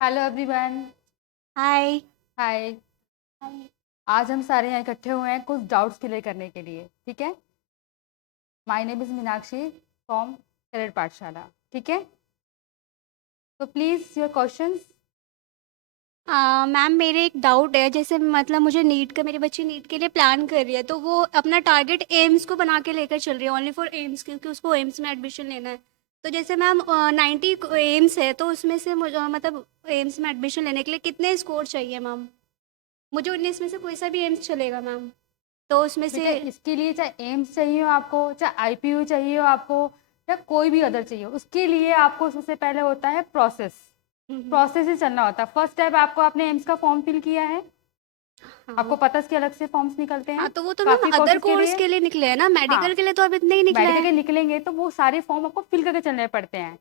Hello everyone. हाय। हाय। आज हम सारे यहाँ इकट्ठे हुए हैं कुछ डाउट्स क्लियर करने के लिए, ठीक है। My name is Meenakshi from Kared Pathshala, ठीक है। तो प्लीज़ योर क्वेश्चंस। मैम मेरे एक डाउट है, जैसे मतलब मुझे नीट का, मेरी बच्ची नीट के लिए प्लान कर रही है, तो वो अपना टारगेट एम्स को बना के लेकर चल रही है, ओनली फॉर एम्स, क्योंकि उसको एम्स में एडमिशन लेना है। तो जैसे मैम 90 एम्स है, तो उसमें से मुझे मतलब एम्स में एडमिशन लेने के लिए कितने स्कोर चाहिए मैम? मुझे 19 में से कोई सा भी एम्स चलेगा मैम, तो उसमें से। बेटा इसके लिए चाहे एम्स चाहिए हो आपको, चाहे आईपीयू चाहिए हो आपको, या कोई भी अदर चाहिए हो, उसके लिए आपको सबसे पहले होता है प्रोसेस। हम्म। प्रोसेस ही चलना होता है। फर्स्ट स्टेप, आपको आपने एम्स का फॉर्म फिल किया है। हाँ। आपको पता है इसके अलग से फॉर्म्स निकलते हाँ, हैं तो वो तो मैम काफ़ी अदर कोर्सेज के कोर्स लिए। के लिए निकले हैं ना, हाँ, मेडिकल के लिए तो अभी इतने ही निकले मेडिकल हैं। के निकलेंगे तो वो सारे फॉर्म आपको फिल करके चलने पड़ते हैं।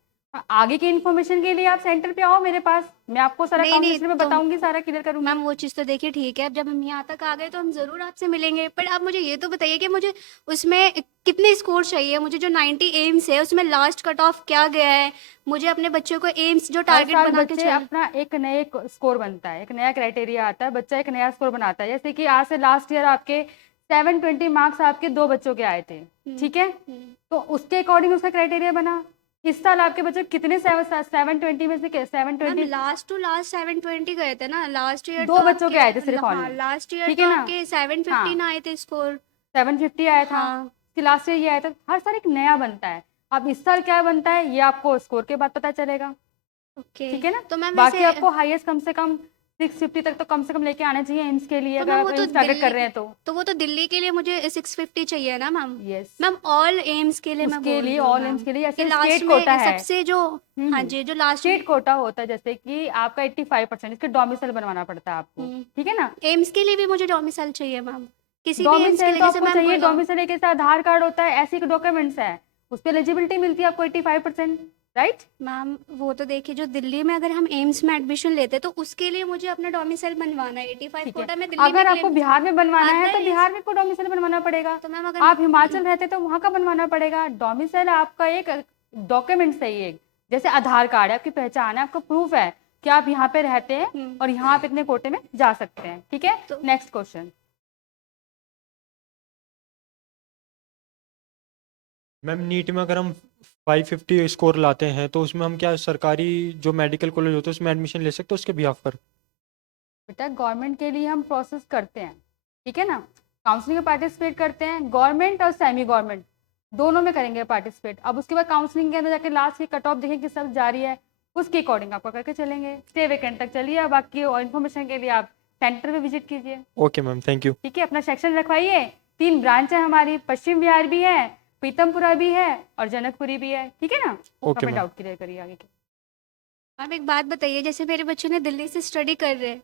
आगे की इन्फॉर्मेशन के लिए आप सेंटर पे आओ मेरे पास, मैं आपको सारा नहीं नहीं, काउंसलिंग में तो बताऊंगी, सारा क्लियर करूंगी। मैम वो चीज़ तो देखिए ठीक है, अब जब हम यहाँ तक आ गए तो हम ज़रूर आपसे मिलेंगे, पर आप मुझे ये तो बताइए कि मुझे उसमें कितने स्कोर चाहिए? मुझे जो 90 एम्स है उसमें लास्ट कट ऑफ क्या गया है? मुझे अपने बच्चों को एम्स जो हर टारगेट साल बना के बच्चे चल। अपना एक नए स्कोर बनता है, एक नया क्राइटेरिया आता है, बच्चा एक नया स्कोर बनाता है। जैसे कि आज से लास्ट ईयर आपके 720 मार्क्स आपके दो बच्चों के आए थे, हम्म। ठीक है। हम्म। तो उसके अकॉर्डिंग उसका क्राइटेरिया बना। इस साल आपके बच्चे कितने 720 में से seven ma'am twenty last two last 720 गए थे ना, लास्ट ईयर तो दो बच्चों के आपके। आए थे सिर्फ हाँ, ऑनली, लास्ट ईयर ठीक तो है ना। आपके 750 हाँ, ना आए थे स्कोर। 750 आया था। हाँ। इसके लास्ट ईयर ये आया था। हर साल एक नया बनता है। अब इस साल क्या बनता है ये आपको स्कोर के बाद पता चलेगा, ओके। ठीक है ना। तो मैम बाकी वैसे। आपको हाईएस्ट कम से कम 650 तक तो कम से कम लेके आना चाहिए एम्स के लिए, तो अगर मैम आप एम्स टारगेट कर रहे हैं तो। वो तो दिल्ली के लिए मुझे 650 चाहिए ना ma'am. Yes, ma'am all AIIMS के लिए मैं उसके बोल लिए रही हूँ ऑल एम्स मैम, के लिए कि ऐसे लास्ट स्टेट कोटा में है। सबसे जो। हाँ जी, जो लास्ट में। स्टेट कोटा होता है, जैसे कि आपका 85% इसके डोमिसाइल बनवाना पड़ता है आपको, ठीक है ना। एम्स के लिए भी मुझे डोमिसाइल चाहिए मैम, किसी भी एम्स के डोमिसाइल लिए, तो जैसे आपको मैम चाहिए। डोमिसाइल एक ऐसा आधार कार्ड होता है, ऐसे डॉक्यूमेंट्स है, उस पर एलिजिबिलिटी मिलती है आपको 85%, राइट। मैम वो तो देखिए, जो दिल्ली में अगर हम एम्स में एडमिशन लेते तो उसके लिए मुझे अपना डोमिसाइल बनवाना है, 85 ठीक है, कोटा में दिल्ली में अगर आपको क्लेम। बिहार में बनवाना है तो अदर। बिहार में को डोमिसाइल बनवाना पड़ेगा। तो मैम अगर आप मैं। हिमाचल रहते तो वहाँ का बनवाना पड़ेगा। डोमिसाइल आपका एक डॉक्यूमेंट है, ये जैसे आधार कार्ड है, आपकी पहचान है, आपका प्रूफ है कि आप यहाँ पे रहते हैं हम्म। और यहाँ आप इतने कोटे में जा सकते हैं, ठीक है। तो नेक्स्ट क्वेश्चन। मैम नीट में अगर हम 550 स्कोर लाते हैं तो उसमें हम क्या सरकारी जो मेडिकल कॉलेज होते हैं उसमें एडमिशन ले सकते हैं उसके बिहाफ पर? बेटा गवर्नमेंट के लिए हम प्रोसेस करते हैं, ठीक है ना। काउंसलिंग में पार्टिसिपेट करते हैं, गवर्नमेंट और सेमी गवर्नमेंट दोनों में करेंगे पार्टिसिपेट। अब उसके बाद काउंसलिंग के अंदर जाके लास्ट की कट ऑफ देखें कि सब जारी है, उसके अकॉर्डिंग आपका करके चलेंगे। स्टे वेकेंट तक चलिए। बाकी और इन्फॉर्मेशन के लिए आप सेंटर पे विजिट कीजिए, ओके मैम, थैंक यू। ठीक है। अपना सेक्शन रखवाइए। 3 ब्रांच है हमारी, पश्चिम बिहार भी है, पीतमपुरा भी है और जनकपुरी भी है, ठीक है ना। ओके अपना मैम। डाउट क्लियर करिए आगे के। आप एक बात बताइए, जैसे मेरे बच्चे ने दिल्ली से स्टडी कर रहे हैं,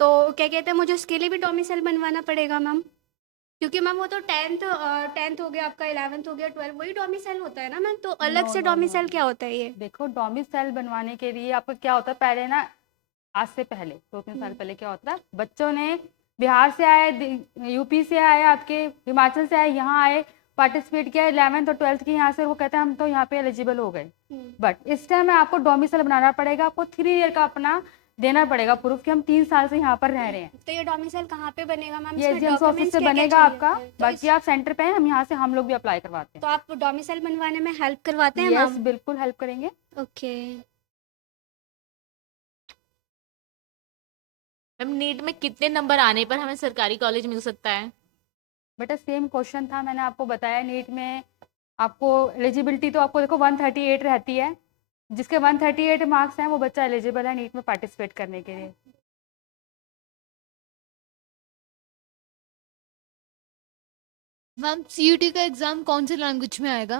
तो क्या कहते हैं, मुझे उसके लिए भी डोमिसाइल बनवाना पड़ेगा मैम? क्योंकि मैम वो तो टेंथ हो गया आपका, 11th हो गया, 12 वही डोमिसाइल होता है ना मैम, तो अलग नो से नो नो डोमिसाइल नो, क्या होता है ये? देखो डोमिसाइल बनवाने के लिए आपका क्या होता है, पहले ना, आज से पहले 2-3 साल हम्म। पहले क्या होता है, बच्चों ने बिहार से आए, यूपी से आए, आपके हिमाचल से आए, यहाँ आए, पार्टिसिपेट किया 11th और 12th की यहाँ से, वो कहते हैं हम तो यहाँ पे एलिजिबल हो गए। हम्म। बट इस टाइम में आपको डोमिसाइल बनाना पड़ेगा। आपको 3 ईयर का अपना देना पड़ेगा प्रूफ कि हम 3 साल से यहाँ पर रह रहे हैं। तो ये डोमिसाइल कहाँ पे बनेगा मैम? ये इसमें एसडीएमसी ऑफिस डॉक्यूमेंट्स से क्या क्या बनेगा चाहिए आपका। होते हैं? तो बाकी इस। आप सेंटर पे हैं, हम यहाँ से हम लोग भी अप्लाई करवाते हैं। तो आप डोमिसाइल बनवाने में हेल्प करवाते हैं यस, मैम? बिल्कुल हेल्प करेंगे। ओके। मैम नीट में कितने नंबर आने पर हमें सरकारी कॉलेज मिल सकता है? बेटा सेम क्वेश्चन था, मैंने आपको बताया। नीट में आपको एलिजिबिलिटी तो आपको देखो 138 रहती है। जिसके 138 मार्क्स हैं वो बच्चा एलिजिबल है नीट में पार्टिसिपेट करने के लिए। मैम सीयूटी का एग्जाम कौन से लैंग्वेज में आएगा?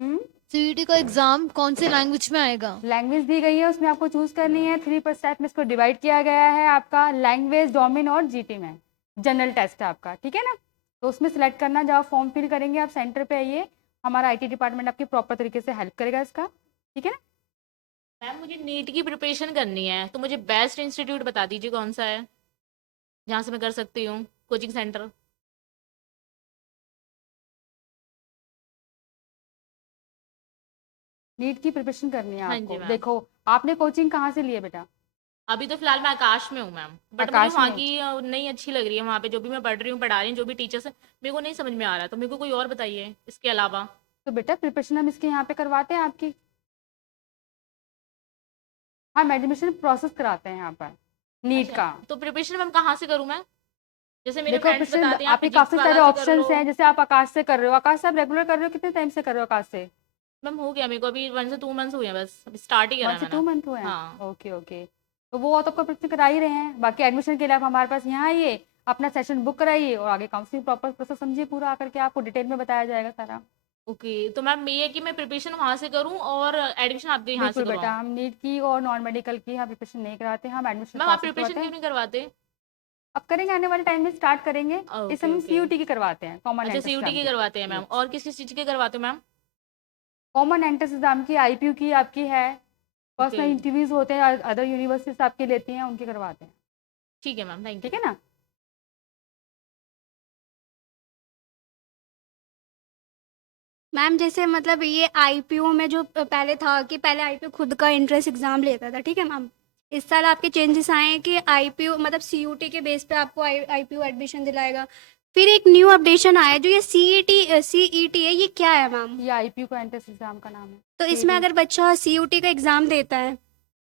हम्म, सीयूटी का एग्जाम कौन से लैंग्वेज में आएगा? लैंग्वेज दी गई है, उसमें आपको चूज करनी है। 3 स्टेप में इसको डिवाइड किया गया है आपका, लैंग्वेज, डोमेन और जीटी में। जनरल टेस्ट है आपका, ठीक है ना। तो उसमें सेलेक्ट करना, जब आप फॉर्म फिल करेंगे आप सेंटर पे आइए, हमारा आईटी डिपार्टमेंट आपकी प्रॉपर तरीके से हेल्प करेगा इसका, ठीक है ना। मैम मुझे नीट की प्रिपरेशन करनी है तो मुझे बेस्ट इंस्टीट्यूट बता दीजिए कौन सा है जहाँ से मैं कर सकती हूँ, कोचिंग सेंटर। नीट की प्रिपरेशन करनी है हाँ जी, आपको। मैम। देखो, आपने कोचिंग कहाँ से ली है बेटा? अभी तो फिलहाल मैं आकाश में हूँ मैम, बट मुझे आकाश वहाँ में? की नहीं अच्छी लग रही है। वहाँ पे जो भी मैं पढ़ रही हूँ, पढ़ा रही हूँ, जो भी टीचर्स है, मेरे को नहीं समझ में आ रहा, तो मेरे को कोई और बताइए इसके अलावा। तो बेटा प्रिपरेशन हम इसके यहाँ पे करवाते हैं आपकी। हम एडमिशन प्रोसेस कराते हैं यहाँ पर नीट अच्छा, का। तो प्रिपरेशन मैम कहाँ से करूँ मैं? जैसे मेरे देखो फ्रेंड्स प्रिपरेशन बताते हैं, आप आपके फिजिक्स काफी सारे वाला से कर लो। ऑप्शंस हैं, जैसे आप आकाश से कर रहे हो। आकाश से आप रेगुलर कर रहे हो, कितने टाइम से कर रहे हो आकाश से? मैम हो गया मेरे को, अभी 1 से 2 मंथ्स हुए हैं बस, अभी स्टार्ट ही करा वन है से मैंने। 2 मंथ हुए हैं? हाँ। Okay okay. तो वो तो आपको प्रिपरेशन करा ही रहे हैं। बाकी एडमिशन के लिए आप हमारे पास यहाँ आइए, अपना सेशन बुक कराइए और आगे काउंसलिंग प्रॉपर प्रोसेस समझिए पूरा, आकर के आपको डिटेल में बताया जाएगा सारा। ओके, तो मैम ये है कि मैं प्रिपरेशन वहाँ से करूँ और एडमिशन आपके यहाँ से बिल्कुल बेटा, करवाऊँ? हम नीट की और नॉन मेडिकल की हम प्रिपरेशन नहीं कराते, हम एडमिशन मैम आप प्रोसेस प्रिपरेशन करवाते क्यों हैं। नहीं करवाते? अब करेंगे, आने वाले टाइम में स्टार्ट करेंगे। इस ओके समय ओके। सीयूटी की करवाते हैं, कॉमन अच्छा, एंट्रेंस सीयूटी एग्जाम की की। करवाते हैं मैम, Yes। और किस किस चीज़ की करवाते हो मैम? कॉमन एंट्रेंस एग्जाम की, आईपीयू की आपकी है, ओके, पर्सनल इंटरव्यूज होते हैं, अदर यूनिवर्सिटीज आपके लेती हैं, उनके करवाते हैं। ठीक है मैम, थैंक ठीक यू। है ना? मैम जैसे मतलब ये आईपीओ में जो पहले था कि पहले आईपीओ खुद का एंट्रेंस एग्जाम लेता था, ठीक है मैम। इस साल आपके चेंजेस आए हैं कि आईपीओ मतलब सीयूटी के बेस पे आपको आईपीओ एडमिशन दिलाएगा। फिर एक न्यू अपडेशन आया जो ये सीईटी है, ये क्या है मैम? ये आईपीयू का एंट्रेंस एग्जाम का नाम है। तो इसमें CET। अगर बच्चा सीयूटी का एग्जाम देता है।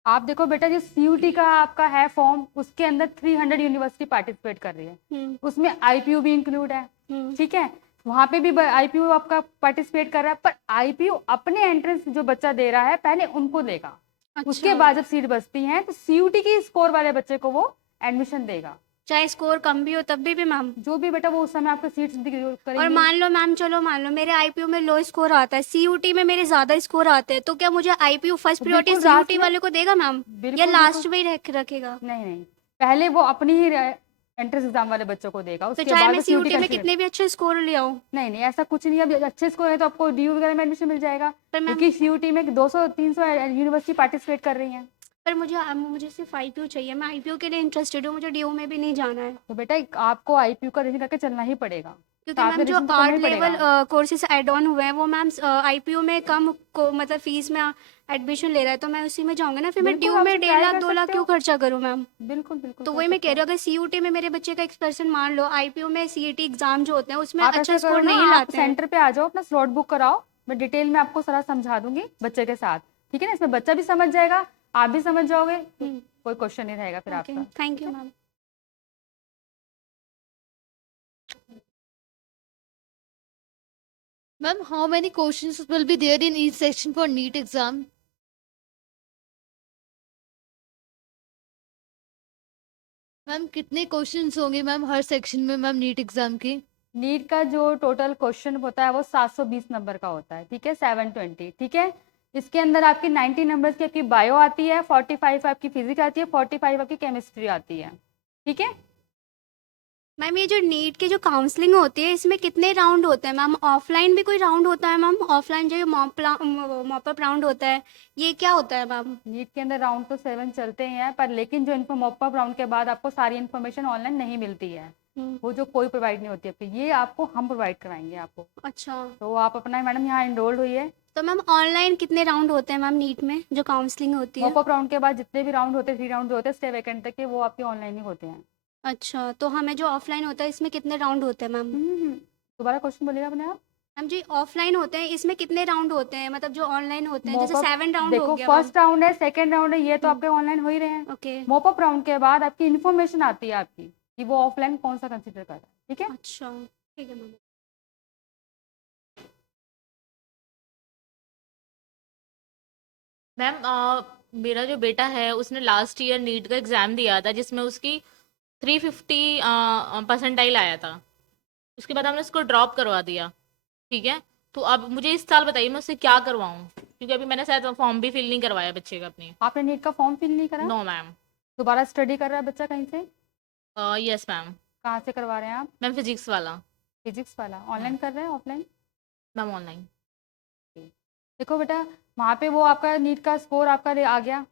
आप देखो बेटा, जो सीयूटी का आपका है फॉर्म, उसके अंदर 300 यूनिवर्सिटी पार्टिसिपेट कर रही है, हम्म उसमें आईपीयू भी इंक्लूड है। हम्म ठीक है, वहां पे भी आईपीयू आपका पार्टिसिपेट कर रहा है, पर आईपीयू अपने एंट्रेंस जो बच्चा दे रहा है पहले उनको देगा। उसके अच्छा, बाद जब सीट बचती है तो सीयूटी की स्कोर वाले बच्चे को वो एडमिशन देगा। चाहे स्कोर कम भी हो तब भी मैम? जो भी बेटा, वो उस समय आपको सीट्स और करेंगी। मान लो मैम, चलो मान लो मेरे आईपीयू में लो स्कोर आता है, सीयूटी में मेरे ज्यादा स्कोर आते हैं, तो क्या मुझे आईपीयू फर्स्ट तो प्रायोरिटी बिल्कुल लास्ट सीयूटी में, वाले को देगा मैम, या बिल्कुल लास्ट बिल्कुल में ही रखेगा? नहीं नहीं, पहले वो अपनी ही एंट्रेंस एग्जाम वाले बच्चों को देगा, तो उसके चाहे बाद मैं वो सीयूटी सीयूटी में कंसीडर। कितने भी अच्छे स्कोर ले आऊं? नहीं नहीं, ऐसा कुछ नहीं है। अब अच्छे स्कोर है तो आपको डीयू वगैरह में एडमिशन मिल जाएगा, पर मैम, क्योंकि सीयूटी में 200-300 यूनिवर्सिटी पार्टिसिपेट कर रही हैं। पर मुझे सिर्फ आईपीयू चाहिए, मैं आईपीयू के लिए इंटरेस्टेड हूँ, मुझे डीयू में भी नहीं जाना है। तो बेटा आपको आईपीयू का रिविजन करके चलना ही पड़ेगा। क्योंकि साथ में मैम जो रिविजन तो करना आर्ट ही लेवल पड़ेगा। कोर्सेज एड ऑन हुए हैं वो मैम आईपीयू में कम को मतलब फीस में एडमिशन ले रहा है, तो मैं उसी में जाऊंगा ना, फिर मैं बिल्कुल, ड्यू आप में उसे 1.5 ट्राई लाख कर 2 लाख सकते क्यों हो। खर्चा करूँ मैम? बिल्कुल बिल्कुल तो कर वही मैं सकते कह रही हो। हूँ, अगर सीयूटी में मेरे बच्चे का एक्सप्रेशन मान लो, आईपीयू में सीईटी एग्जाम जो होते हैं उसमें आप अच्छा ऐसा करो स्कोर ना, नहीं आप लाते हैं। सेंटर पे आ जाओ, अपना स्लॉट बुक कराओ, मैं डिटेल में आपको सारा समझा दूंगी बच्चे के साथ। ठीक है ना? इसमें बच्चा भी समझ जाएगा, आप भी समझ जाओगे, तो कोई क्वेश्चन नहीं रहेगा फिर ओके, आपका। Thank you ma'am. Ma'am, how many questions will be there in each section for NEET exam? Ma'am कितने क्वेश्चंस होंगे मैम हर सेक्शन में मैम नीट एग्जाम के? नीट का जो टोटल क्वेश्चन होता है वो 720 नंबर का होता है। ठीक है, 720। ठीक है, इसके अंदर आपकी 90 नंबर्स की आपकी बायो आती है, 45 आपकी फिजिक्स आती है, 45 आपकी केमिस्ट्री आती है। ठीक है, मैम ये जो नीट की जो काउंसलिंग होती है इसमें कितने राउंड होते हैं मैम? ऑफलाइन भी कोई राउंड होता है मैम? ऑफलाइन जो मॉपअप राउंड होता है, ये क्या होता है मैम? नीट के अंदर राउंड तो 7 चलते ही हैं, पर लेकिन जो इन्फो मॉपअप राउंड के बाद आपको सारी इन्फॉर्मेशन ऑनलाइन नहीं मिलती है, वो जो कोई प्रोवाइड नहीं होती आपकी, ये आपको हम प्रोवाइड कराएंगे आपको। अच्छा, तो आप अपना मैडम यहाँ इनरोल्ड हुई है। तो मैम ऑनलाइन कितने राउंड होते हैं मैम नीट में जो काउंसलिंग होती है? मॉपअप राउंड के बाद जितने भी राउंड होते हैं, 3 राउंड जो होते हैं स्टे वैकेंट तक के, वो आपके ऑनलाइन ही होते हैं। अच्छा, तो हमें जो ऑफलाइन होता है इसमें कितने राउंड होते हैं मैम? दोबारा क्वेश्चन बोलिएगा अपने आप। मैम जी ऑफलाइन होते हैं इसमें कितने राउंड होते हैं, मतलब जो ऑनलाइन होते हैं, जैसे मॉपअप 7 राउंड हो देखो, गया फर्स्ट राउंड है, सेकंड राउंड है, ये तो आपके ऑनलाइन हो ही रहे हैं। ओके, मॉपअप राउंड के बाद आपकी इन्फॉर्मेशन आती है आपकी कि वो ऑफलाइन कौन सा कंसीडर कर रहा है। ठीक है, अच्छा, ठीक है मैम। मैम मेरा जो बेटा है उसने लास्ट ईयर नीट का एग्ज़ाम दिया था जिसमें उसकी 350 परसेंटाइल आया था। उसके बाद हमने उसको ड्रॉप करवा दिया। ठीक है, तो अब मुझे इस साल बताइए मैं उससे क्या करवाऊँ, क्योंकि अभी मैंने शायद फॉर्म भी फिल नहीं करवाया बच्चे का अपनी। आपने नीट का फॉर्म फिल नहीं करा? No ma'am. दोबारा स्टडी कर रहा है बच्चा कहीं से? Yes ma'am. कहाँ से करवा रहे हैं आप? मैम फिजिक्स वाला। फिजिक्स वाला ऑनलाइन कर रहे हैं ऑफलाइन? Ma'am online. देखो बेटा, वहाँ पे वो आपका नीट का स्कोर आपका आ गया,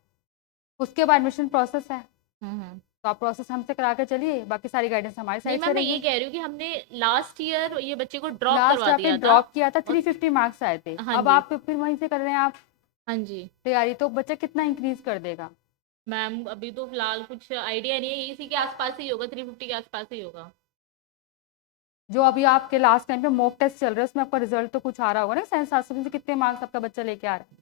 उसके बाद एडमिशन प्रोसेस है, तो आप प्रोसेस हमसे करा के चलिए, बाकी सारी गाइडेंस हमारी नहीं साइड से मैम, मैं ये रहेगी। कह रही हूँ कि हमने लास्ट ईयर ये बच्चे को ड्रॉप लास्ट करवा आपने दिया था। ड्रॉप किया था, 350 मार्क्स आए थे, हाँ अब जी। आप फिर वहीं से कर रहे हैं आप। हाँ जी तैयारी, तो बच्चा कितना इंक्रीज कर देगा? मैम, अभी तो फिलहाल कुछ आइडिया नहीं है, इसी के आसपास ही होगा, 350 के आसपास ही होगा। जो अभी आपके लास्ट टाइम पे मॉक टेस्ट चल रहे हैं उसमें आपका रिजल्ट तो कुछ आ रहा होगा ना, साइंस शास्त्र में से कितने मार्क्स आपका बच्चा लेके आ रहा है?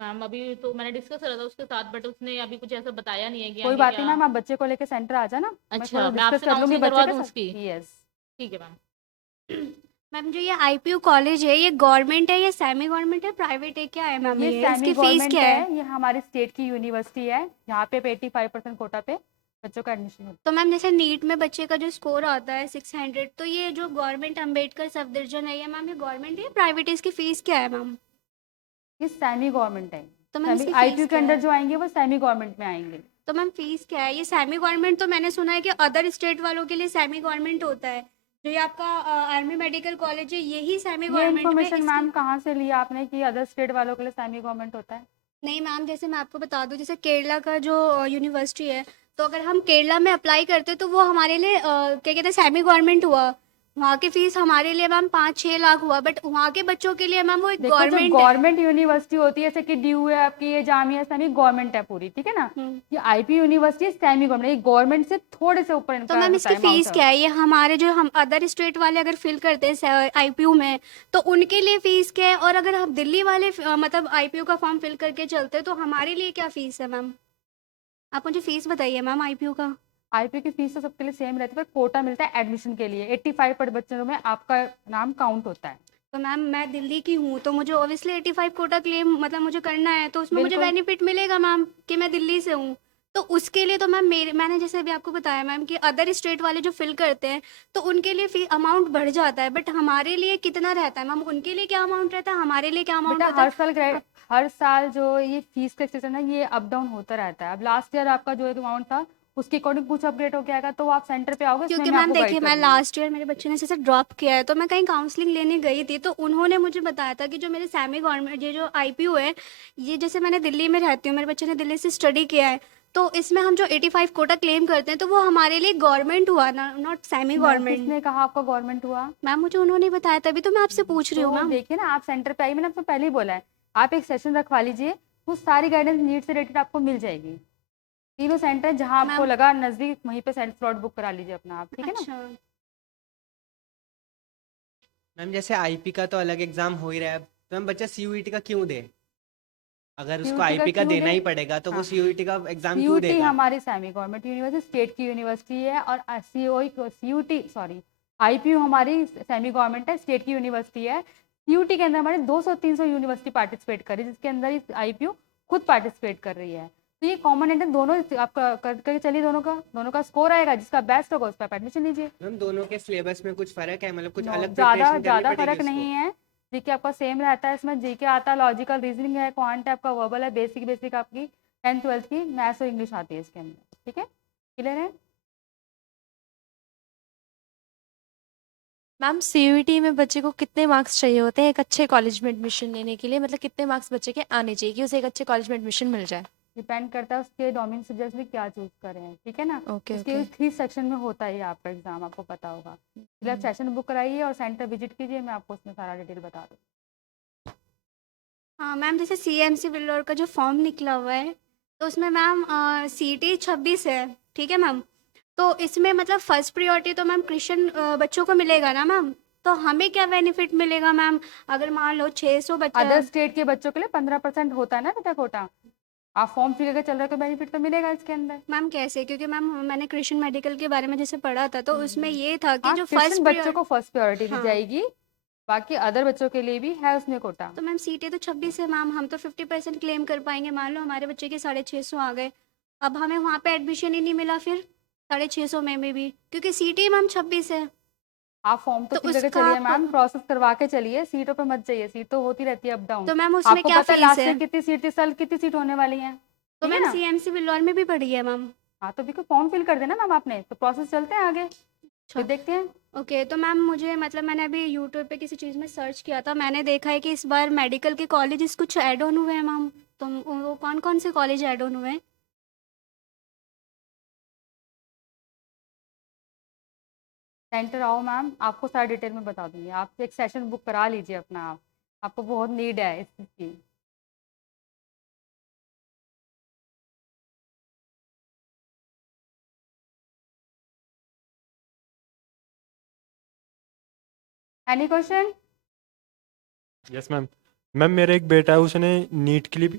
मैम अभी तो मैंने डिस्कस करा था उसके साथ, बट उसने अभी कुछ ऐसा बताया नहीं है कि कोई आगे बात नहीं क्या। मैम, आप बच्चे को लेके सेंटर आ जाना, मैं थोड़ा अच्छा, मैं डिस्कस आपसे कर लूंगी काउंसलिंग बच्चे करवा के दूँ साथ। उसकी? यस। ठीक है मैम। मैम जो ये आईपीयू कॉलेज है, ये गवर्नमेंट है या सेमी गवर्नमेंट है, प्राइवेट है, क्या है मैम? ये ये सेमी इसकी फीस गवर्नमेंट क्या है? है, ये हमारी स्टेट की यूनिवर्सिटी है, यहाँ पे 85% कोटा पे बच्चों का एडमिशन होता तो मैम जैसे नीट में बच्चे का जो स्कोर आता है 600, तो ये जो गवर्नमेंट अम्बेडकर सफदरजंग है, ये मैम ये गवर्नमेंट है या प्राइवेट है? इसकी फीस क्या है मैम? है। ये सेमी गवर्नमेंट है। तो मैम सेमी इसकी आईपीयू फीस के क्या अंडर है? जो आएंगे वो सेमी गवर्नमेंट में आएंगे। तो मैम फीस क्या है? ये सेमी गवर्नमेंट तो मैंने सुना है कि अदर स्टेट वालों के लिए सेमी गवर्नमेंट होता है। जो ये आपका आर्मी मेडिकल कॉलेज है, यही सेमी ये गवर्नमेंट में इन्फॉर्मेशन इसकी। मैम कहाँ से लिया आपने कि अदर स्टेट वालों के लिए सेमी गवर्नमेंट होता है? नहीं मैम, जैसे मैं आपको बता दूं, जैसे केरला का जो यूनिवर्सिटी है, तो अगर हम केरला में अप्लाई करते तो वो हमारे लिए क्या कहते हैं, सेमी गवर्नमेंट हुआ। वहाँ की फीस हमारे लिए मैम 5-6 लाख हुआ, बट वहाँ के बच्चों के लिए मैम वो एक देखो, जो गवर्नमेंट है। गवर्नमेंट यूनिवर्सिटी होती है जैसे कि ड्यू है आपकी, ये जामिया इस्लामिया गवर्नमेंट है पूरी, ठीक है ना। हम्म। ये आईपी यूनिवर्सिटी सेमी गवर्नमेंट, ये गवर्नमेंट से थोड़े से ऊपर तो इनका मैम होता इसकी है फीस अमाउंट। क्या है? ये हमारे जो हम अदर स्टेट वाले अगर फिल करते हैं आईपीयू में, तो उनके लिए फीस क्या है? और अगर हम दिल्ली वाले मतलब आईपीयू का फॉर्म फिल करके चलते हैं, तो हमारे लिए क्या फीस है मैम? आप मुझे फीस बताइए मैम आईपीयू का। आईपी की फीस तो सबके लिए सेम रहती है, पर कोटा मिलता है एडमिशन के लिए, 85 पर बच्चों में आपका नाम काउंट होता है। तो मैम मैं दिल्ली की हूँ, तो मुझे ऑब्वियसली 85 कोटा क्लेम मतलब मुझे करना है, तो उसमें मुझे बिल्कुल। बेनिफिट मिलेगा मैम कि मैं दिल्ली से हूँ। तो उसके लिए तो मैम मैंने जैसे अभी आपको बताया मैम कि अदर स्टेट वाले जो फिल करते हैं, तो उनके लिए फी अमाउंट बढ़ जाता है, बट हमारे लिए कितना रहता है मैम? उनके लिए क्या अमाउंट रहता है, हमारे लिए क्या अमाउंट बेटा रहता है? हर साल जो ये फीस का सेक्शन है ये अप डाउन होता रहता है। अब लास्ट ईयर आपका जो अमाउंट था उसके अकॉर्डिंग कुछ अपडेट हो गया आएगा, तो आप सेंटर पे आओगे, इसमें क्योंकि मैं मैम आपको गाइड देखिए, कर मैं दूंगी। लास्ट ईयर मेरे बच्चे ने जैसे ड्रॉप किया है, तो मैं कहीं काउंसलिंग लेने गई थी, तो उन्होंने मुझे बताया था कि जो मेरे सेमी गवर्नमेंट ये जो आईपीयू है, ये जैसे मैंने दिल्ली में रहती हूँ, मेरे बच्चे ने दिल्ली से स्टडी किया है, तो इसमें हम जो 85 कोटा क्लेम करते हैं, तो वो हमारे लिए गवर्नमेंट हुआ ना, नॉट सेमी गवर्नमेंट। किसने कहा आपका गवर्नमेंट हुआ? मैम मुझे उन्होंने बताया, तभी तो मैं आपसे पूछ रही हूँ तो मैम। देखिए ना, आप सेंटर पे आइए, मैंने आपको पहले ही बोला है, आप एक सेशन रखवा लीजिए, वो सारी गाइडेंस नीट से रिलेटेड आपको मिल जाएगी। तीनों सेंटर जहां आपको मैम लगा नजदीक वहीं पे स्लॉट बुक करा लीजिए अपना आप, ठीक है ना। अच्छा। मैम जैसे आईपी का तो अलग एग्जाम हो ही रहा है, तो मैम बच्चा सीयूईटी का क्यों दे? अगर उसको सीयूटी का आईपी का क्यों देना दे? ही पड़ेगा तो वो हाँ, सीयूईटी का एग्जाम क्यों सीयूटी देगा? हमारी सेमी गवर्नमेंट यूनिवर्सिटी स्टेट की यूनिवर्सिटी है, और सीओई सीयूटी सॉरी आईपीयू हमारी सेमी गवर्नमेंट है, स्टेट की यूनिवर्सिटी है। सीयूटी के अंदर हमारे 200-300 यूनिवर्सिटी पार्टिसिपेट कर रही है, जिसके अंदर आईपीयू खुद पार्टिसिपेट कर रही है। तो ये कॉमन एंट्रेंस दोनों आपका करके चलिए, दोनों का स्कोर आएगा, जिसका बेस्ट होगा उस पर आप एडमिशन लीजिए। मैम दोनों के सिलेबस में कुछ फर्क है, मतलब कुछ नो, अलग ज़्यादा प्रिपरेशन करनी ज़्यादा पड़ेगी फर्क उसको? नहीं है। जीके आपका सेम रहता है, इसमें जीके आता है, लॉजिकल रीजनिंग है, क्वांट है आपका, वर्बल है, बेसिक आपकी 10th-12th की मैथ्स और इंग्लिश आती है इसके अंदर, ठीक है, क्लियर है। मैम सीयूईटी में बच्चे को कितने मार्क्स चाहिए होते हैं एक अच्छे कॉलेज में एडमिशन लेने के लिए? मतलब कितने मार्क्स बच्चे के आने चाहिए कि उसे एक अच्छे कॉलेज में एडमिशन मिल जाए? डिपेंड करता है उसके डोमेन सब्जेक्ट में क्या चूज करें, ठीक है ना। ओके उसके ओके 3 सेक्शन में होता है ये आपका एग्जाम, आपको पता होगा। फिर आप सेशन बुक कराइए और सेंटर विजिट कीजिए, मैं आपको उसमें सारा डिटेल बता दूँ। हाँ मैम, जैसे सीएमसी वेल्लोर का जो फॉर्म निकला हुआ है, तो उसमें मैम सीटी 26 है, ठीक है मैम। तो इसमें मतलब फर्स्ट प्रियोरिटी तो मैम क्रिश्चियन बच्चों को मिलेगा ना मैम? तो हमें क्या बेनिफिट मिलेगा मैम? अगर मान लो 600 बच्चे। अदर स्टेट के बच्चों के लिए 15% होता है ना बेटा कोटा। आप फॉर्म फिल करके चल रहे हो तो बेनिफिट तो मिलेगा इसके अंदर। मैम कैसे? क्योंकि मैम मैंने क्रिश्चियन मेडिकल के बारे में जैसे पढ़ा था, तो उसमें ये था कि हाँ, जो क्रिश्चियन फर्स्ट बच्चों को फर्स्ट प्रायोरिटी दी हाँ। जाएगी, बाकी अदर बच्चों के लिए भी है उसमें कोटा। तो मैम सीटें तो 26 है मैम, हम तो 50% क्लेम कर पाएंगे। मान लो हमारे बच्चे के 650 आ गए, अब हमें वहाँ पे एडमिशन ही नहीं मिला फिर 650 में भी, क्योंकि सीटें मैम 26 है। आप फॉर्म तो तो फिल करके उसका चलिए आप मैम, प्रोसेस करवा के चलिए, सीटों पे मत जाइए, सीट तो होती रहती है अप डाउन। तो मैम उसमें आपको क्या पता है फीस लास्ट है? ईयर कितनी सीट, इस साल कितनी सीट होने वाली है, तो ठीक है मैम ना। सीएमसी बिल्लौर में भी पढ़ी है मैम। हाँ, तो बिल्कुल फॉर्म फिल कर देना मैम आपने, तो प्रोसेस चलते हैं आगे, फिर देखते हैं। ओके, तो मैम मुझे मतलब मैंने अभी यूट्यूब पे किसी चीज़ में सर्च किया था, मैंने देखा है कि इस बार मेडिकल के कॉलेजेस कुछ ऐड ऑन हुए हैं मैम। तो वो कौन कौन से कॉलेज ऐड ऑन हुए हैं? सेंटर आओ मैम, आपको सारा डिटेल में बता दूंगी। आप एक सेशन बुक करा लीजिए अपना, आप आपको बहुत नीड है इस चीज़ की। Any question? Yes ma'am. Ma'am मेरा एक बेटा है, उसने नीट के लिए भी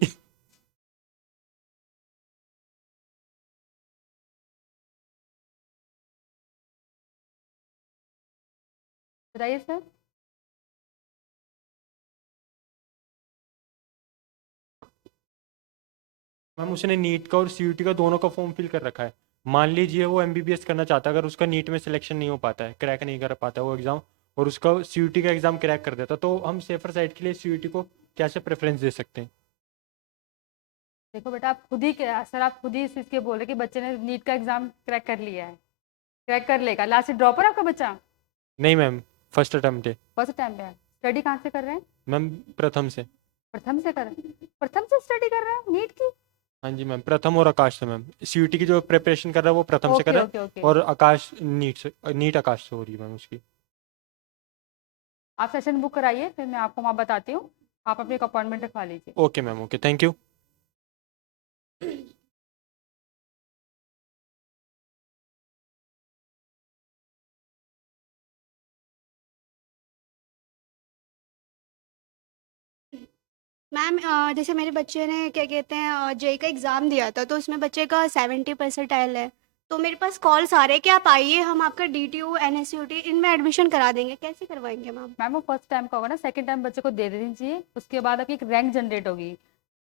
बताइए सर। मैम उसने नीट का और सीयूटी का दोनों का फॉर्म फिल कर रखा है। मान लीजिए वो एमबीबीएस करना चाहता है, अगर उसका नीट में सिलेक्शन नहीं हो पाता है, क्रैक नहीं कर पाता वो एग्जाम, और उसका सीयूटी का एग्जाम क्रैक कर देता, तो हम सेफर साइड के लिए सीयूटी को कैसे प्रेफरेंस दे सकते हैं? देखो बेटा, आप खुद ही सर आप खुद ही इस चीज़ के बोल रहे कि बच्चे ने नीट का एग्जाम क्रैक कर लिया है, क्रैक कर लेगा। लास्ट ड्रॉपर आपका बच्चा? नहीं मैम, फर्स्ट अटेम्प्ट है। फर्स्ट टाइम पे है। स्टडी कहाँ से कर रहे हैं? मैम प्रथम से। प्रथम से कर रहे हैं? प्रथम से स्टडी कर रहे हैं नीट की? हाँ जी मैम, प्रथम और आकाश से। मैम सीयूटी की जो प्रिपरेशन कर रहा है वो प्रथम से कर ओके रहा ओके है, ओके। और आकाश नीट से, नीट आकाश से हो रही है मैम उसकी। आप सेशन बुक कराइए, फिर मैं आपको वहाँ बताती हूँ। आप अपनी एक अपॉइंटमेंट रखवा लीजिए। Okay ma'am, okay, thank you. Ma'am जैसे मेरे बच्चे ने क्या कहते हैं जेई का एग्ज़ाम दिया था, तो उसमें बच्चे का 70% है। तो मेरे पास कॉल्स आ रहे हैं कि आप आइए, हम आपका डीटीयू एनएसयूटी इनमें एडमिशन करा देंगे। कैसे करवाएंगे मैम? मैम वो फर्स्ट टाइम का होगा ना, सेकंड टाइम बच्चे को दे देनी चाहिए। उसके बाद आपकी एक रैंक जनरेट होगी,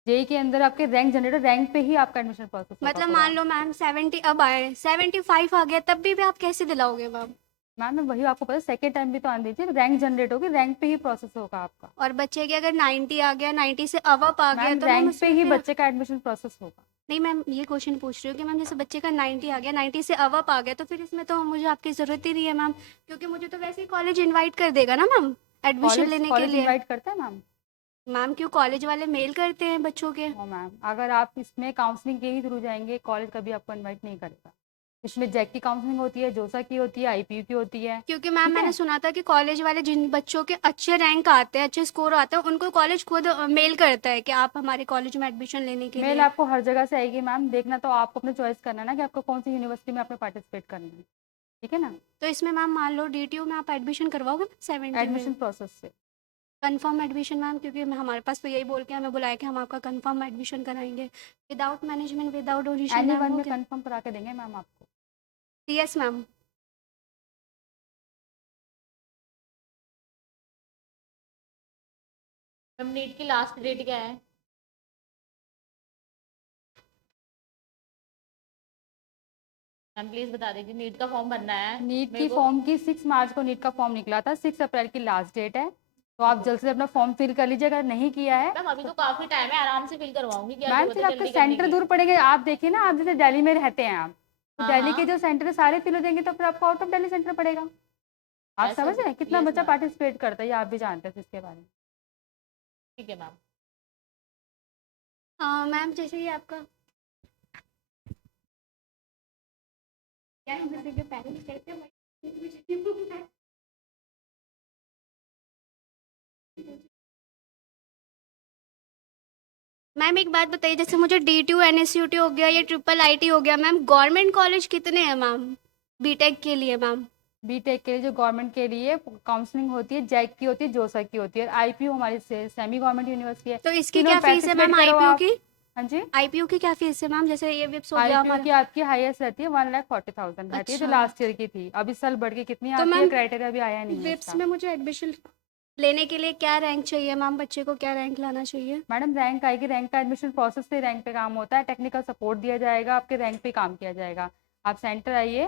जेई के अंदर आपके रैंक जनरेट, रैंक पे ही आपका एडमिशन प्रोसेस होगा मतलब पूरा। मान लो मैम 70 अब आए, 75 आ गया, तब भी आप कैसे दिलाओगे मैम? मैम मैं वही आपको पता, सेकंड टाइम भी तो आने दीजिए, रैंक जनरेट होगी, रैंक पे ही प्रोसेस होगा आपका। और बच्चे के अगर 90 आ गया, 90 से अब आ गया, मैम तो मैम रैंक पे उसमें ही फिर बच्चे का एडमिशन प्रोसेस होगा। नहीं मैम, ये क्वेश्चन पूछ रही हूँ कि मैम जैसे बच्चे का 90 आ गया, 90 से अब आ गया, तो फिर इसमें तो मुझे आपकी ज़रूरत ही नहीं है मैम, क्योंकि मुझे तो वैसे ही कॉलेज इनवाइट कर देगा ना मैम एडमिशन कॉलेज लेने के कॉलेज लिए। इनवाइट करता है मैम? मैम क्यों कॉलेज वाले मेल करते हैं बच्चों के? नो मैम, अगर आप इसमें काउंसलिंग के ही थ्रू जाएंगे, कॉलेज कभी आपको इनवाइट नहीं करेगा। इसमें जैक की काउंसलिंग होती है, जोसा की होती है, आईपीयू की होती है। क्योंकि मैम ठीक मैंने है। सुना था कि कॉलेज वाले जिन बच्चों के अच्छे रैंक आते हैं, अच्छे स्कोर आते हैं, उनको कॉलेज खुद मेल करता है कि आप हमारे कॉलेज में एडमिशन लेने के मेल लिए। आपको हर जगह से आएगी मैम, देखना तो आपको अपने चॉइस करना है ना कि आपको कौन सी यूनिवर्सिटी में आपने पार्टिसिपेट करना है। ठीक है ना? तो इसमें मैम मान लो डीटीयू में आप एडमिशन करवाओगे 70 एडमिशन में? प्रोसेस से। कंफर्म एडमिशन मैम, क्योंकि हमारे पास तो यही बोल के हमें बुलाया कि हम आपका कंफर्म एडमिशन कराएंगे, without management, without audition any ma'am, one हो में क्या? कंफर्म करा के देंगे मैम आपको। Yes ma'am. मैम नीट की लास्ट डेट क्या है? मैम प्लीज बता दीजिए, नीट का फॉर्म भरना है नीट मेरे की को। फॉर्म की 6 मार्च को नीट का फॉर्म निकला था, 6 अप्रैल की लास्ट डेट है, तो आप जल्द से अपना फॉर्म फिल कर लीजिए। अगर नहीं किया है मैम अभी तो काफी टाइम है, आराम से फिल करवाऊंगी, क्या मैम, जरूरत फिर है आपके जल्दी करने सेंटर की? दूर पड़ेंगे। आप देखिए ना, आप जैसे दिल्ली में रहते हैं आप, तो हाँ दिल्ली के हाँ, जो सेंटर है सारे फिल हो जाएंगे, तो फिर आपको आउट ऑफ दिल्ली सेंटर पड़ेगा। आप ऐसा समझ रहे हैं कितना यस बच्चा मैम, पार्टिसिपेट करता है, ये आप भी जानते हैं इसके बारे में। ठीक है मैम। मैम जैसे ही आपका क्या है, जैसे जो पेरेंट्स कहते हैं मैम एक बात बताइए, जैसे मुझे डीटीयू एनएसयूटी हो गया, ये ट्रिपल आईटी हो गया, मैम गवर्नमेंट कॉलेज कितने हैं मैम बीटेक के लिए मैम? बीटेक के लिए जो गवर्नमेंट के लिए काउंसलिंग होती है, जैक की होती है, जोसा की होती है, और आईपीयू हमारी सेमी गवर्नमेंट यूनिवर्सिटी है। तो इसकी तीनों क्या फीस है मैम पार्टिसिपेट करो आईपीयू आप। की? हाँ जी। आईपीयू की क्या फीस है मैम? जैसे ये विप्स हो गया आईपीयू हमारा। की आपकी हाईएस्ट रहती है 1,40,000 रहती है, जो अच्छा। लास्ट ईयर की थी। अब इस साल बढ़ के कितनी तो आती है, मैम क्राइटेरिया अभी आया नहीं है विप्स इसका। में मुझे एडमिशन लेने के लिए क्या रैंक चाहिए मैम? बच्चे को क्या रैंक लाना चाहिए? मैडम रैंक आएगी, रैंक का एडमिशन प्रोसेस से रैंक पे काम होता है, टेक्निकल सपोर्ट दिया जाएगा, आपके रैंक पे काम किया जाएगा। आप सेंटर आइए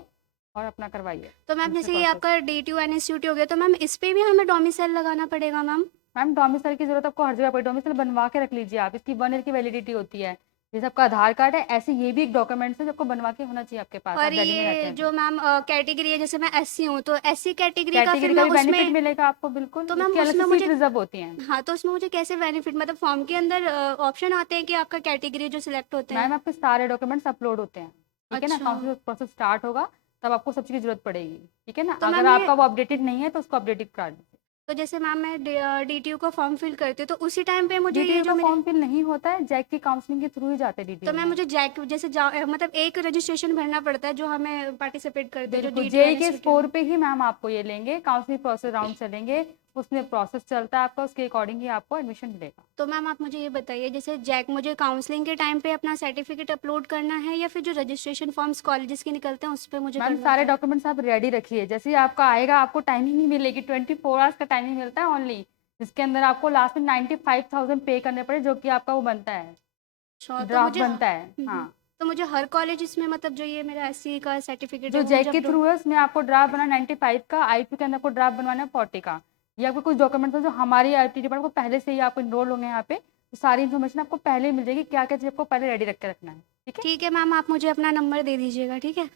और अपना करवाइए। तो मैम एडमिशन जैसे ये प्रोसेस। आपका डीटीयू एनएसयूटी हो गया, तो मैम इस पे भी हमें डोमिसाइल लगाना पड़ेगा मैम? मैम डोमिसाइल की जरूरत आपको हर जगह पड़ेगी, डोमिसाइल बनवा के रख लीजिए आप, इसकी 1 ईयर की वैलिडिटी होती है। जैसे आपका आधार कार्ड है, ऐसे ये भी एक डॉक्यूमेंट है जो आपको बनवा के होना चाहिए आपके पास। आप और दिल्ली में रहते ये हैं जो मैम कैटेगरी है, जैसे मैं एससी हूँ, तो एससी कैटेगरी का फिर कैटेगरी का मैं भी बेनिफिट उसमें, मिलेगा आपको, बिल्कुल। तो मैम उसकी अलग उसमें से मुझे सीट रिजर्व होती हैं। हाँ, तो उसमें मुझे कैसे बेनिफिट, मतलब फॉर्म के अंदर ऑप्शन आते हैं कि आपका कैटेगरी जो सिलेक्ट होते हैं? मैम आपके सारे डॉक्यूमेंट्स अपलोड होते हैं, ठीक है ना? अच्छा। काउंसिल प्रोसेस स्टार्ट होगा, तब आपको सब चीज़ की जरूरत पड़ेगी, ठीक है ना? तो अगर मैम ये आपका वो अपडेटेड नहीं है तो उसको अपडेटेड करा दीजिए। तो जैसे मैम मैं डीटीयू का फॉर्म फिल करती हूँ तो उसी टाइम पे मुझे ये डीटीयू जो का मेरे फॉर्म फिल नहीं होता है, जैक की काउंसलिंग के थ्रू ही जाते हैं तो डीटीयू मैम में। मुझे जैक जैसे मतलब एक रजिस्ट्रेशन भरना पड़ता है जो हमें पार्टिसिपेट करते हैं जो बिल्कुल, डीटीयू जेई के स्कोर पे ही मैम आपको ये लेंगे, काउंसलिंग प्रोसेस राउंड चलेंगे, उसमें प्रोसेस चलता है आपका, उसके अकॉर्डिंग ही आपको एडमिशन मिलेगा। तो मैम आप मुझे ये बताइए जैसे जैक मुझे काउंसलिंग के टाइम पे अपना सर्टिफिकेट अपलोड करना है या फिर जो रजिस्ट्रेशन फॉर्म्स कॉलेजेस के निकलते हैं उस पर मुझे मैम करना सारे होता है? डॉक्यूमेंट्स आप रेडी रखिए, जैसे ही आपका आएगा आपको टाइमिंग नहीं मिलेगी, 24 आवर्स का टाइमिंग मिलता है ओनली, जिसके अंदर आपको लास्ट में 95,000 पे करने पड़े, जो कि आपका वो बनता है, अच्छा, तो ड्राफ्ट मुझे बनता है। हाँ, तो मुझे हर कॉलेज इसमें मतलब जो ये मेरा एससी का सर्टिफिकेट जो है वो जैक मुझे के थ्रू है उसमें आपको ड्राफ्ट बना 95 का, आईपी के अंदर आपको ड्राफ्ट बनवाना है 40 का। ये आपको कुछ डॉक्यूमेंट्स है जो हमारी आईटी डिपार्टमेंट को पहले से ही आपको इनरोल होंगे यहाँ पे, तो सारी इन्फॉर्मेशन आपको पहले ही मिल जाएगी, क्या क्या चीज़ आपको पहले रेडी रख के रखना है। ठीक है, ठीक है मैम, आप मुझे अपना नंबर दे दीजिएगा, ठीक है?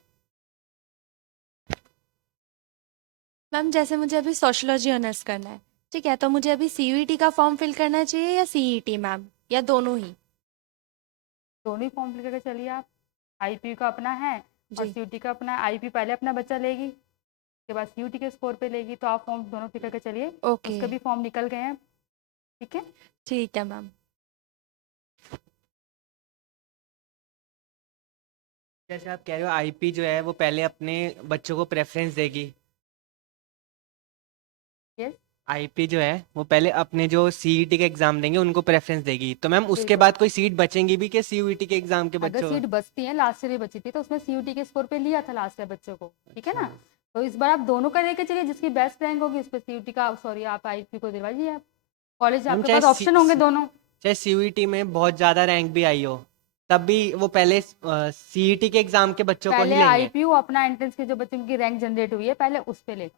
मैम जैसे मुझे अभी सोशोलॉजी ऑनर्स करना है, ठीक है, तो मुझे अभी सीयूईटी का फॉर्म फिल करना चाहिए या सीईटी मैम, या दोनों ही? दोनों ही फॉर्म फिल करके चलिए आप। आईपी का अपना है और जी। सीयूटी का अपना है। आईपी पहले अपना बच्चा लेगी, उसके बाद सीयूटी के स्कोर पे लेगी, तो आप फॉर्म दोनों फिल करके चलिए। ओके, उसके भी फॉर्म निकल गए हैं। ठीक है, ठीक है मैम। जैसे आप कह रहे हो आईपी जो है वो पहले अपने बच्चों को प्रेफरेंस देगी, यस आईपी जो है वो पहले अपने जो सीईटी के एग्जाम देंगे उनको प्रेफरेंस देगी, तो मैम उसके बिल्कुल। बाद कोई सीट बचेंगी भी क्या सीयूईटी के एग्जाम के अगर बच्चों सीट बचती है, लास्ट ईयर बची थी तो उसमें सीयूटी के स्कोर पे लिया था लास्ट ईयर बच्चों को, ठीक है ना। तो इस बार आप दोनों का लेके चलिए, जिसकी बेस्ट रैंक होगी उस पर सीयूटी का, सॉरी आप आईपी को दिलवाइए आप। कॉलेज मैम आपके चाहे पास ऑप्शन होंगे दोनों। चाहे सीयूईटी में बहुत ज्यादा रैंक भी आई हो तब भी वो पहले सीईटी के एग्जाम के बच्चों को ही पहले लेंगे। आईपीयू अपना एंट्रेंस के जो बच्चों की रैंक जनरेट हुई है पहले उस पे ले।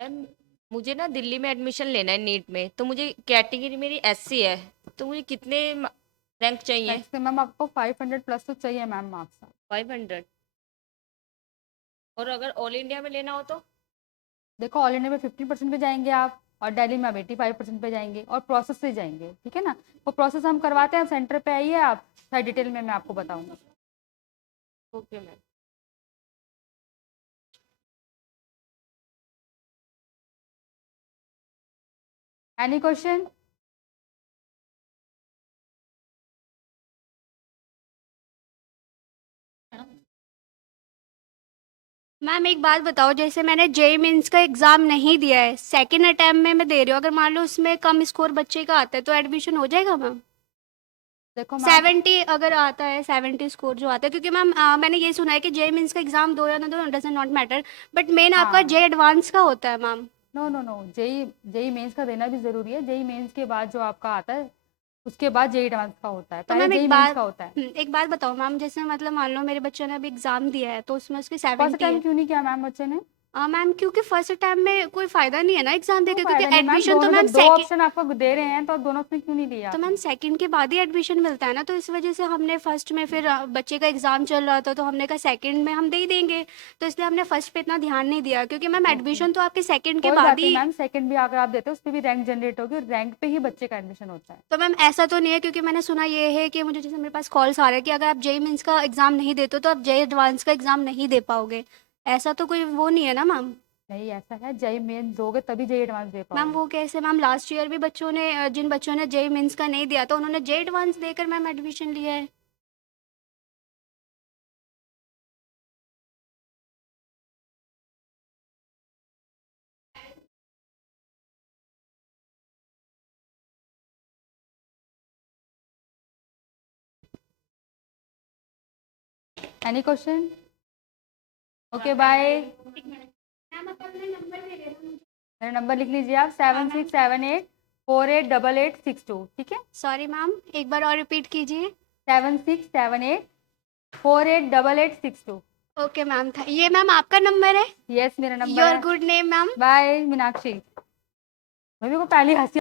मैम मुझे ना दिल्ली में एडमिशन लेना है नीट में, तो मुझे कैटेगरी मेरी एससी है, तो मुझे कितने रैंक चाहिए? मैक्सिमम आपको 500 प्लस तो चाहिए मैम मार्क्स। 500। और अगर ऑल इंडिया में लेना हो तो? देखो ऑल इंडिया में 15% पे जाएंगे आप, और दिल्ली में आप 85% पे जाएंगे, और प्रोसेस से जाएंगे, ठीक है ना। वो प्रोसेस हम करवाते हैं, आप सेंटर पे आइए, आप सारी डिटेल में मैं आपको बताऊंगी। Okay ma'am. Any question? Ma'am एक बात बताओ, जैसे मैंने जेई मेंस का एग्जाम नहीं दिया है, सेकंड अटेम्प्ट में मैं दे रही हूँ, अगर मान लो उसमें कम स्कोर बच्चे का आता है तो एडमिशन हो जाएगा मैम? देखो मैम, 70 अगर आता है, 70 स्कोर जो आता है, क्योंकि मैम मैंने ये सुना है कि जेई मेंस का एग्जाम दो या ना दो doesn't not matter, but main आपका हाँ, जेई एडवांस का होता है ma'am. No no no, JEE JEE Mains का देना भी जरूरी है। जेई मेंस के बाद जो आपका आता है उसके बाद जेई एडवांस का होता है, तो पहले मैम जेई मेंस का होता है। एक बात बताओ मैम, जैसे मतलब मान लो मेरे बच्चे ने अभी एग्जाम दिया है तो उसमें उसके फर्स्ट 70 टाइम है। क्यों नहीं किया मैम बच्चे ने? मैम क्योंकि फर्स्ट टाइम में कोई फायदा नहीं है ना एग्जाम क्यों देके, फायदा क्योंकि नहीं मैम, एडमिशन तो दोनों मैम जब दो ऑप्शन आपको दे रहे हैं तो दोनों में क्यों नहीं लिया तो आपने? मैम सेकंड के बाद ही एडमिशन मिलता है ना, तो इस वजह से हमने फर्स्ट में फिर बच्चे का एग्जाम चल रहा था तो हमने कहा सेकंड में हम दे ही देंगे, तो इसलिए हमने फर्स्ट पे इतना ध्यान नहीं दिया, क्योंकि मैम ओके, एडमिशन तो आपके सेकंड के कोई बाद बात नहीं ही। मैम, सेकंड भी अगर आप देते हो उस पर भी रैंक जनरेट होगी, और रैंक पे ही बच्चे का एडमिशन होता है। तो मैम ऐसा तो नहीं है, क्योंकि मैंने सुना ये है कि मुझे जैसे मेरे पास कॉल्स आ रहे हैं कि अगर आप जेई मेंस का एग्जाम नहीं देते हो तो आप जेई एडवांस का एग्जाम नहीं दे पाओगे, ऐसा तो कोई वो नहीं है ना मैम? नहीं ऐसा है, जेई मेंस दोगे तभी जेई एडवांस दे मैम पाओगे। वो कैसे मैम, लास्ट ईयर भी बच्चों ने जिन बच्चों ने जेई मेंस का नहीं दिया था उन्होंने जेई एडवांस देकर मैम एडमिशन लिया है। Any question? Okay bye. Ma'am आप अपना नंबर दे देना मुझे। मेरा नंबर लिख लीजिए आप, 7678488862, ठीक है। सॉरी मैम, एक बार और रिपीट कीजिए। 7678488862। ओके मैम, ये मैम आपका नंबर है? यस मेरा नंबर योर है। Good name ma'am? Bye Meenakshi. मेरे को पहली हंसी